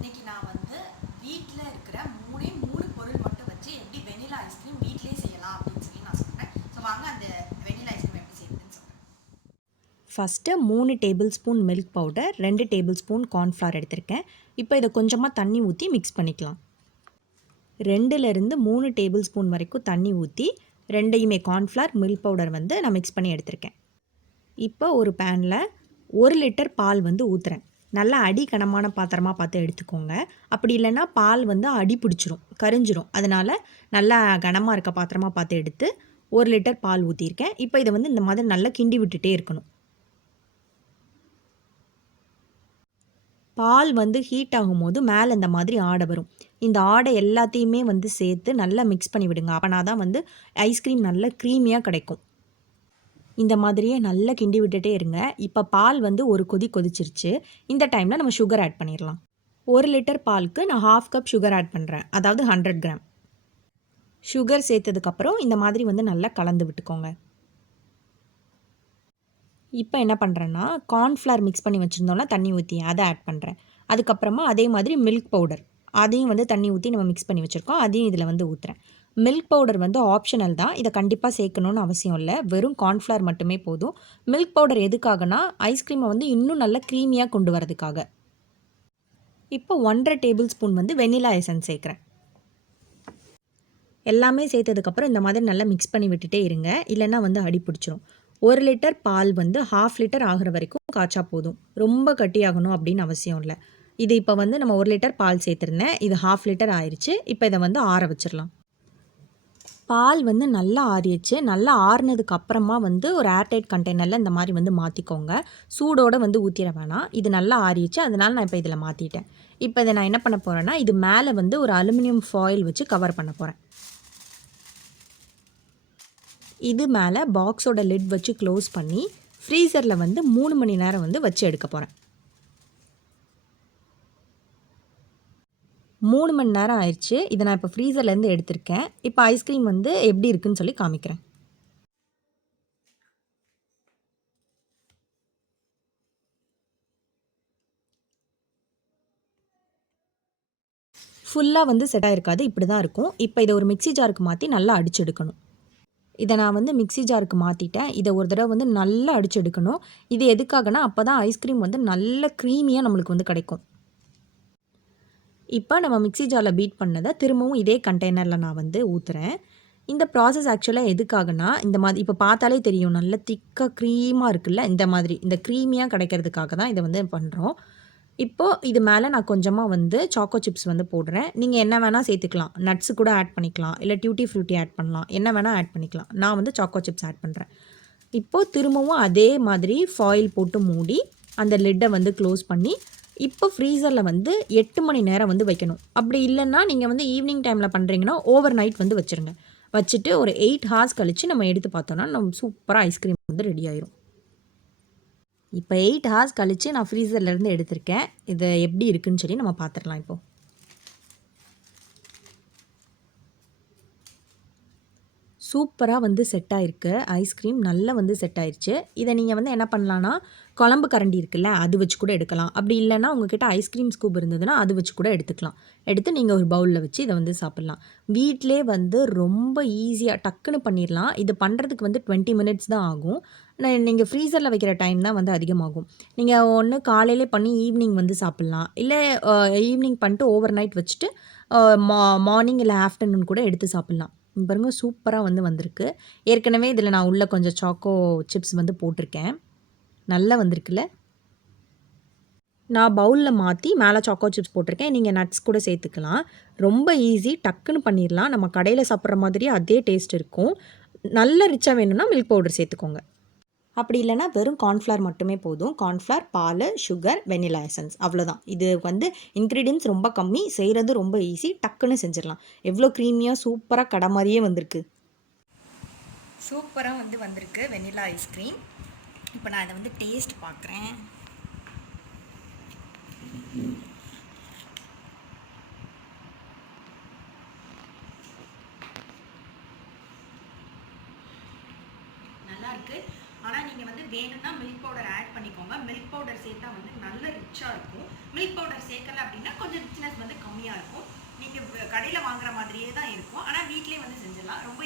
இன்னைக்கு நான் வந்து வீட்டில் இருக்கிற மூணு பொருள் மட்டும் வச்சு எப்படி வெனிலா ஐஸ்கிரீம் வீட்டிலே செய்யலாம் அப்படின்னு சொல்லி நான் சொல்கிறேன். ஸோ வாங்க அந்த வெனிலா ஐஸ்கிரீம் எப்படி செய்யுதுன்னு சொல்கிறேன். First 3 table spoon milk powder, 2 table spoon cornflour எடுத்திருக்கேன். இப்போ இதை கொஞ்சமாக தண்ணி ஊற்றி மிக்ஸ் பண்ணிக்கலாம். 2லேருந்து 3 டேபிள் ஸ்பூன் வரைக்கும் தண்ணி ஊற்றி ரெண்டையுமே கார்ன்ஃப்ளவர் மில்க் பவுடர் வந்து நான் மிக்ஸ் பண்ணி எடுத்திருக்கேன். இப்போ ஒரு பேனில் 1 லிட்டர் பால் வந்து ஊற்றுறேன். நல்லா அடி கனமான பாத்திரமாக பார்த்து எடுத்துக்கோங்க. அப்படி இல்லைன்னா பால் வந்து அடி பிடிச்சிரும், கரிஞ்சிரும். அதனால் நல்லா கனமாக இருக்க பாத்திரமாக பார்த்து எடுத்து 1 லிட்டர் பால் ஊற்றிருக்கேன். இப்போ இதை வந்து இந்த மாதிரி நல்லா கிண்டி விட்டுட்டே இருக்கணும். பால் வந்து ஹீட் ஆகும்போது மேலே இந்த மாதிரி ஆடை வரும். இந்த ஆடை எல்லாத்தையுமே வந்து சேர்த்து நல்லா மிக்ஸ் பண்ணி விடுங்க. அப்போனா தான் வந்து ஐஸ்கிரீம் நல்லா க்ரீமியாக கிடைக்கும். இந்த மாதிரியே நல்லா கிண்டி விட்டுட்டே இருங்க. இப்போ பால் வந்து ஒரு கொதி கொதிச்சிருச்சு. இந்த டைமில் நம்ம சுகர் ஆட் பண்ணிடலாம். 1 லிட்டர் பாலுக்கு நான் 1/2 கப் சுகர் ஆட் பண்ணுறேன், அதாவது 100 கிராம். சுகர் சேர்த்ததுக்கப்புறம் இந்த மாதிரி வந்து நல்லா கலந்து விட்டுக்கோங்க. இப்போ என்ன பண்ணுறேன்னா, கார்ன்ஃப்ளவர் மிக்ஸ் பண்ணி வச்சுருந்தோம்னா தண்ணி ஊற்றி அதை ஆட் பண்ணுறேன். அதுக்கப்புறமா அதே மாதிரி மில்க் பவுடர், அதையும் வந்து தண்ணி ஊற்றி நம்ம மிக்ஸ் பண்ணி வச்சுருக்கோம், அதையும் இதில் வந்து ஊற்றுறேன். மில்க் பவுடர் வந்து ஆப்ஷனல் தான், இதை கண்டிப்பாக சேர்க்கணுன்னு அவசியம் இல்லை. வெறும் கார்ன்ஃப்ளவர் மட்டுமே போதும். மில்க் பவுடர் எதுக்காகனா ஐஸ்கிரீமை வந்து இன்னும் நல்லா க்ரீமியாக கொண்டு வரதுக்காக. இப்போ 1.5 டேபிள் ஸ்பூன் வந்து வெனிலா எசன்ஸ் சேர்க்குறேன். எல்லாமே சேர்த்ததுக்கப்புறம் இந்த மாதிரி நல்லா மிக்ஸ் பண்ணி விட்டுட்டே இருங்க, இல்லைன்னா வந்து அடி பிடிச்சிரும். 1 லிட்டர் பால் வந்து 1/2 லிட்டர் ஆகிற வரைக்கும் காய்ச்சா போதும். ரொம்ப கட்டியாகணும் அப்படின்னு அவசியம் இல்லை. இது இப்போ வந்து நம்ம 1 லிட்டர் பால் சேர்த்துருந்தேன், இது 1/2 லிட்டர் ஆயிடுச்சு. இப்போ இதை வந்து ஆற வச்சிடலாம். பால் வந்து நல்லா ஆறிடுச்சு. நல்லா ஆறுனதுக்கு அப்புறமா வந்து ஒரு ஏர்டைட் கண்டெய்னரில் இந்த மாதிரி வந்து மாற்றிக்கோங்க. சூடோடு வந்து ஊற்றிட வேணாம். இது நல்லா ஆறிடுச்சு, அதனால் நான் இப்போ இதில் மாற்றிட்டேன். இப்போ இதை நான் என்ன பண்ண போகிறேன்னா, இது மேலே வந்து ஒரு அலுமினியம் ஃபாயில் வச்சு கவர் பண்ண போகிறேன். இது மேலே பாக்ஸோட லிட் வச்சு க்ளோஸ் பண்ணி ஃப்ரீசரில் வந்து 3 மணி நேரம் வந்து வச்சு எடுக்க போகிறேன். 3 மணி நேரம் ஆயிடுச்சு. இதை நான் இப்போ ஃப்ரீசர்லேருந்து எடுத்திருக்கேன். இப்போ ஐஸ்கிரீம் வந்து எப்படி இருக்குன்னு சொல்லி காமிக்கிறேன். ஃபுல்லாக வந்து செட் ஆகிருக்காது, இப்படி தான் இருக்கும். இப்போ இதை ஒரு மிக்ஸி ஜாருக்கு மாற்றி நல்லா அடிச்செடுக்கணும். இதை நான் வந்து மிக்ஸி ஜாருக்கு மாற்றிட்டேன். இதை ஒரு தடவை வந்து நல்லா அடிச்செடுக்கணும். இது எதுக்காகனா அப்போ தான் ஐஸ்கிரீம் வந்து நல்ல க்ரீமியாக நம்மளுக்கு வந்து கிடைக்கும். இப்போ நம்ம மிக்ஸி ஜாரில் பீட் பண்ணதை திரும்பவும் இதே கண்டெய்னரில் நான் வந்து ஊற்றுறேன். இந்த ப்ராசஸ் ஆக்சுவலாக எதுக்காகனா, இந்த மாதிரி இப்போ பார்த்தாலே தெரியும் நல்ல திக்காக க்ரீமாக இருக்குல்ல, இந்த மாதிரி இந்த க்ரீமியாக கிடைக்கிறதுக்காக தான் இதை வந்து பண்ணுறோம். இப்போது இது மேலே நான் கொஞ்சமாக வந்து சாக்கோ சிப்ஸ் வந்து போடுறேன். நீங்கள் என்ன வேணால் சேர்த்துக்கலாம். நட்ஸு கூட ஆட் பண்ணிக்கலாம், இல்லை டியூட்டி ஃப்ரூட்டி ஆட் பண்ணலாம், என்ன வேணால் ஆட் பண்ணிக்கலாம். நான் வந்து சாக்கோ சிப்ஸ் ஆட் பண்ணுறேன். இப்போது திரும்பவும் அதே மாதிரி ஃபாயில் போட்டு மூடி அந்த லிட்டை வந்து க்ளோஸ் பண்ணி இப்போ ஃப்ரீசரில் வந்து 8 மணி நேரம் வந்து வைக்கணும். அப்படி இல்லைன்னா நீங்கள் வந்து ஈவினிங் டைமில் பண்ணுறீங்கன்னா ஓவர் நைட் வந்து வச்சுருங்க. வச்சுட்டு ஒரு 8 ஹார்ஸ் கழித்து நம்ம எடுத்து பார்த்தோன்னா நம்ம சூப்பராக ஐஸ்கிரீம் வந்து ரெடி ஆயிரும். இப்போ 8 ஹார்ஸ் கழித்து நான் ஃப்ரீசர்லேருந்து எடுத்திருக்கேன். இது எப்படி இருக்குதுன்னு சொல்லி நம்ம பார்த்துடலாம். இப்போது சூப்பராக வந்து செட் ஆகிருக்கு. ஐஸ்கிரீம் நல்லா வந்து செட் ஆயிடுச்சு. இதை நீங்கள் வந்து என்ன பண்ணலான்னா, குழம்பு கரண்டி இருக்குல்ல, அது வச்சு கூட எடுக்கலாம். அப்படி இல்லைன்னா உங்ககிட்ட ஐஸ்கிரீம் ஸ்கூப் இருந்ததுன்னா அது வச்சு கூட எடுத்துக்கலாம். எடுத்து நீங்கள் ஒரு பவுலில் வச்சு இதை வந்து சாப்பிட்லாம். வீட்டிலே வந்து ரொம்ப ஈஸியாக டக்குன்னு பண்ணிடலாம். இது பண்ணுறதுக்கு வந்து 20 மினிட்ஸ் தான் ஆகும். நீங்கள் ஃப்ரீசரில் வைக்கிற டைம் தான் வந்து அதிகமாகும். நீங்கள் ஒன்று காலையிலே பண்ணி ஈவினிங் வந்து சாப்பிட்லாம், இல்லை ஈவினிங் பண்ணிட்டு ஓவர் நைட் வச்சுட்டு மார்னிங் இல்லை ஆஃப்டர்நூன் கூட எடுத்து சாப்பிட்லாம். பாருங்கள் சூப்பராக வந்து வந்திருக்கு. ஏற்கனவே இதில் நான் உள்ள கொஞ்சம் சாக்கோ சிப்ஸ் வந்து போட்டிருக்கேன். நல்லா வந்திருக்குல்ல. நான் பவுலில் மாற்றி மேலே சாக்கோ சிப்ஸ் போட்டிருக்கேன். நீங்கள் நட்ஸ் கூட சேர்த்துக்கலாம். ரொம்ப ஈஸி, டக்குன்னு பண்ணிடலாம். நம்ம கடையில் சாப்பிட்ற மாதிரியே அதே டேஸ்ட் இருக்கும். நல்ல ரிச்சாக வேணும்னா மில்க் பவுடர் சேர்த்துக்கோங்க. அப்படி இல்லைனா வெறும் கார்ன்ஃப்ளவர் மட்டுமே போதும். கார்ன்ஃப்ளவர், பால், சுகர், வெனிலா எசன்ஸ், அவ்வளோதான். இது வந்து இன்க்ரீடியன்ஸ் ரொம்ப கம்மி, செய்கிறது ரொம்ப ஈஸி, டக்குன்னு செஞ்சிடலாம். எவ்வளோ க்ரீமியாக சூப்பராக கடை மாதிரியே வந்திருக்கு. சூப்பராக வந்து வந்திருக்கு வெனிலா ஐஸ்கிரீம். இப்போ நான் இதை வந்து டேஸ்ட் பார்க்குறேன். நல்லா இருக்குது. ஆனால் நீங்கள் வந்து வேணும்னா மில்க் பவுடர் ஆட் பண்ணிக்கோங்க. மில்க் பவுடர் சேர்த்தா வந்து நல்ல ரிச்சாக இருக்கும். மில்க் பவுடர் சேர்க்கல பண்ணல அப்படின்னா கொஞ்சம் ரிச்னஸ் வந்து கம்மியாக இருக்கும். நீங்கள் கடையில் வாங்குற மாதிரியே தான் இருக்கும். ஆனால் வீட்டிலே வந்து செஞ்சிடலாம். ரொம்ப